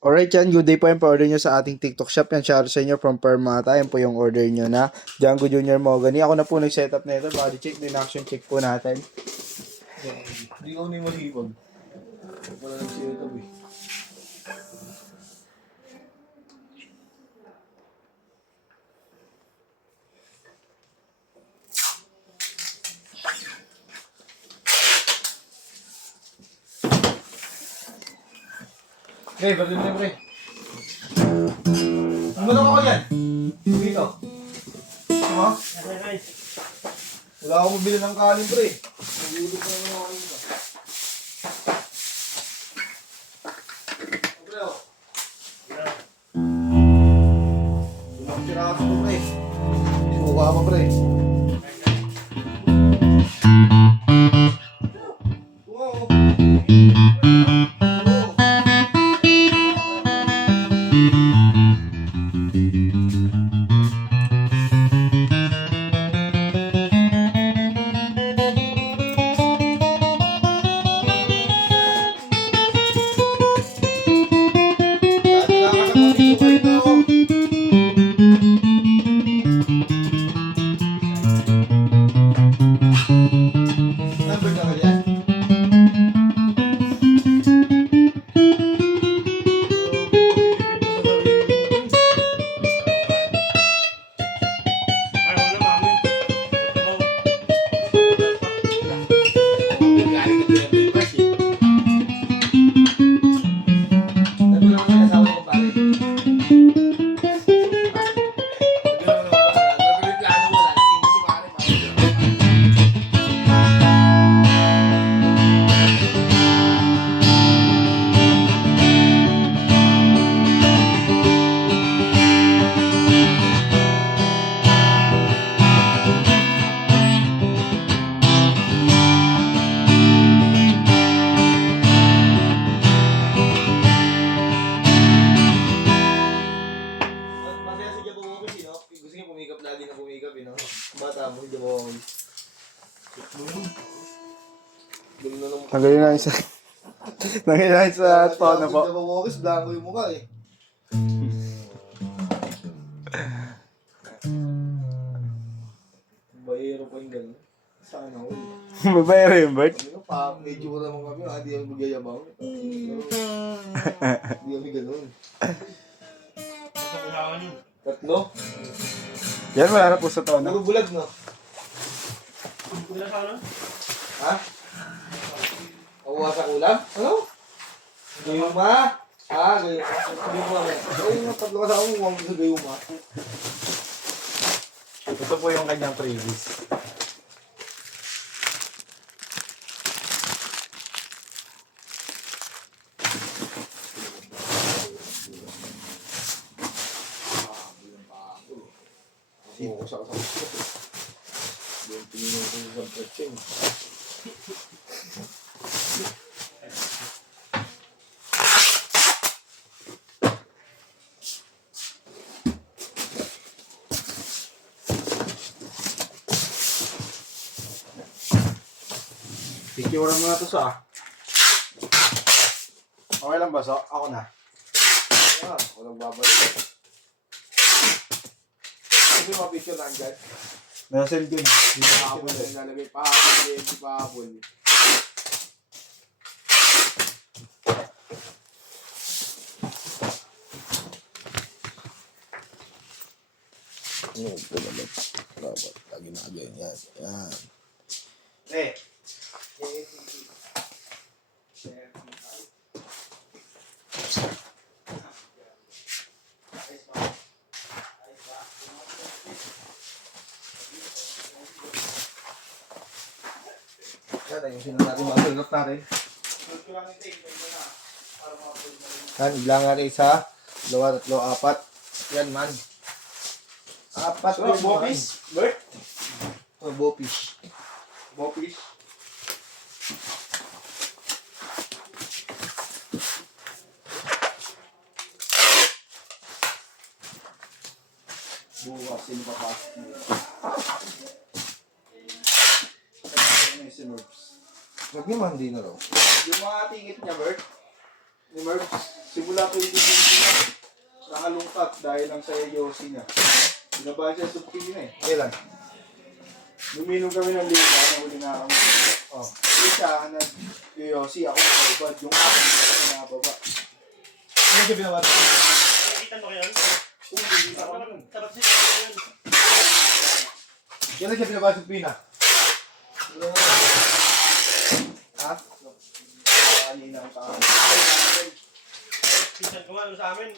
Alright yan, good day po yung pa-order nyo sa ating TikTok shop. Yan, shout out sa inyo from Permata. Yan po yung order nyo na Django Junior Mogany. Ako na po nag-setup na ito. Body check, din action check po natin. Hindi ko ni malibag. Wala nang setup eh. Pre, balik mo na pre. Ano ako yan? Dito. Tama? Wala akong mabili ng kanin pre. Nagulog na naman ako dito. Pre oh. Ilang piraso ko pre. Suka pa pre. Tanggalin natin sa... Tanggalin natin sa tono po. Hindi mo walkies, blanco yung mukha eh. Bayero pa yung gano'n. Sana ako. Babayero yung Bert. Medyo ko naman kami, hindi kami magyayabang. Hindi kami gano'n. Tatlo? Yan, wala na po sa tono. Puro bulag, no? Ha? Nakuha sa ulam? Ano? Gayuma? Gayuma. Gayuma, tatlo ka sa ako, huwag mo sa gayuma. Ito po yung kanyang previous. Sino ko sa gusto. Yung pininin ko sa pretching. Sikiuran mo na to sa... Okay lang ba, so? Ako na. Walang babalik. Hindi mo picture lang dyan. Nasend ko na. Hindi pa hapon na nalagay pa hapon. Hindi pa hapon. Ito naman. Dapat. Lagi na agad. Yan. Eh. Yan, ayusin na natin mga tulot natin. Yan, iblangan isa, dalawa, tatlo, apat. Yan man. Apat. So, Bopis? Bert? Bopish. Bopis? Bukas, sino papasok mo? Si Merps. Huwag naman, hindi na raw. Yung mga tingit niya, Bert? Ni Merps? Simula 2020 nakalungkat dahil lang sa Yossi niya. Binabahan siya sa Pilipinas eh. Kailan? Luminom kami ng liga, nahuli nga kami. Oh. Yung siya, nag-Yossi, ako nakababad. Yung akin, ako nakababa. Ano siya binabad? Nakikita mo kayo? Hindi ako nun. Sarap siya yun. Yan lang siya binabad sa Pina. Ha? Kanina ang tao. Minsan ko nga sa amin.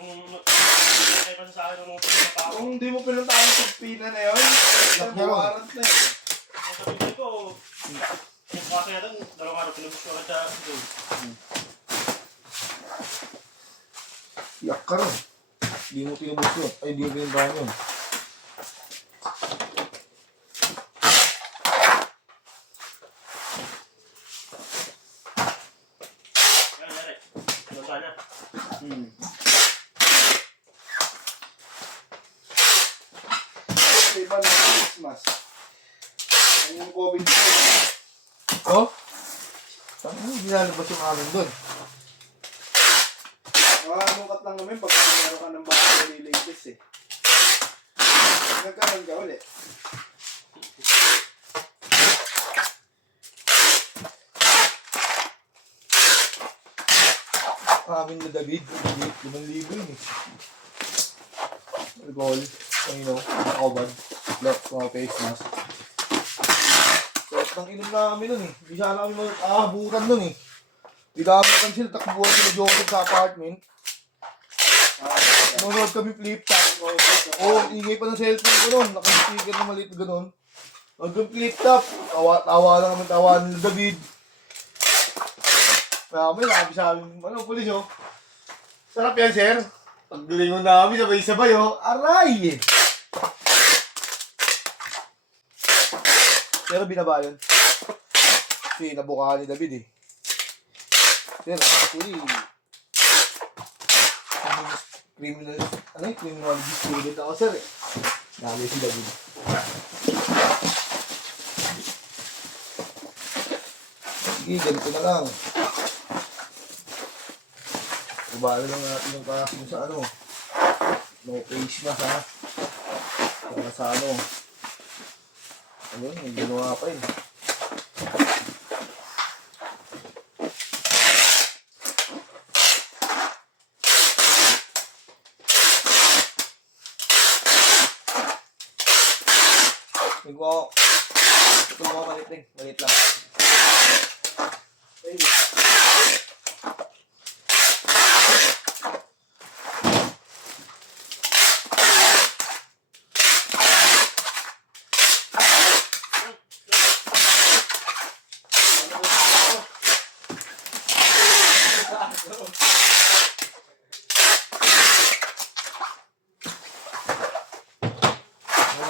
Kaya pa sa akin nung pa ako. Kung hindi mo pinuntahan sa Pina na yun, nagbuwarant na yun. Ang sabihin ko, yung klase na doon, 2 araw pinubos ko agad sa doon. Yak ka rin. Hindi mo tinubos yun. Ay, hindi mo pinuntahan yun. Kaya nangyari, pinunta na. Diba na Christmas? Ano yung COVID ko? Oh? Saan mo ginalabas yung amin doon? Makakalungkat lang namin pag meron ka ng baka nililigtas eh. Nagkaroon ka ulit. Amin na David. 5,000 yun eh. Alcohol. Ano, nakakabad. Lock, mga face mask. Kahit nang inom namin nun eh. Hindi sana kami mag-ahabutan nun eh. Binabutan sila, takbuhan sila Joseph sa apartment. Nanonood kami flip-top. Oo, ingay pa ng cellphone ko nun. Naka-speaker na maliit na ganun. Nandun flip-top. Tawa lang kami, tawa nila David. May nakabi sa amin, ano, pulis oh. Sarap yan, sir. Pagdalingon namin, sabay-sabay oh. Aray! Pero binaba yun. Kasi nabukahan ni David eh. Sir, actually, criminality student ako, sir eh. Dami si David. Sige, ganito na lang. Ibala lang natin yung kaso sa ano. No face mask ha. Saka sa ano. Ayun, may ginawa pa yun. Ito mo malit rin. Malit lang. Ayun.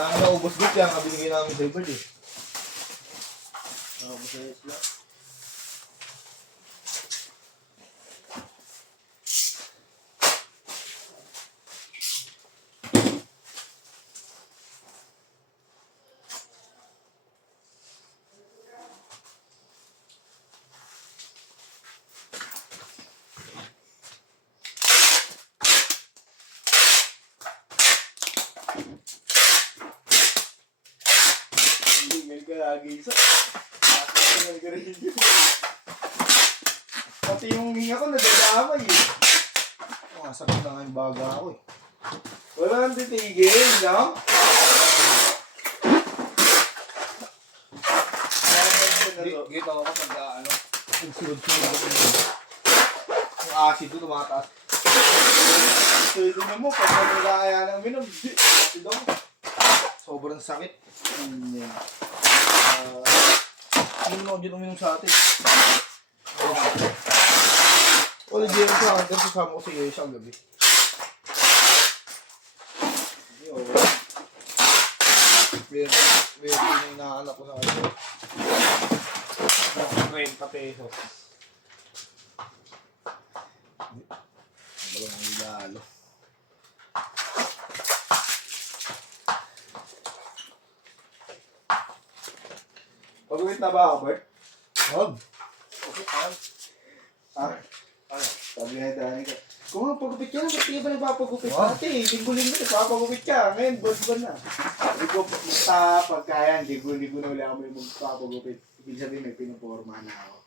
Namin naubos dito yan, kabinigay namin sa Iberd eh. Naubos na isla. Hindi ka lagi isa. Hindi ka rin yun. Pati yung hinga ko nadadamay eh. Sakit na nga yung baga ako eh. Wala nang titigil, no? Gito ako pag ano, yung sunod-sunod ako yung acid doon tumataas. Pwede na mo, pag nagkakaya ng minom, kasi daw. Sobrang sakit. Yan. Ano na dyan uminom sa atin? Wala dyan sa akin, kasi kasama ko si Yesha ang gabi. Weird na inaanak ko sa akin. 30 pesos. Walang regalo. Pag-uwit na ba ako, Bert? Wag. Okay, ha? Ano? Sabi nga Dani ka, kung nga pagupit ka na, ba't di ba nagpapagupit? Ate, linggo-linggo nagpapagupit ka. Ngayon, buwan na. Sabi ko, basta pagkaya, linggo-linggo na wala kami magpapagupit. Ibig sabihin, may pinuporma na ako.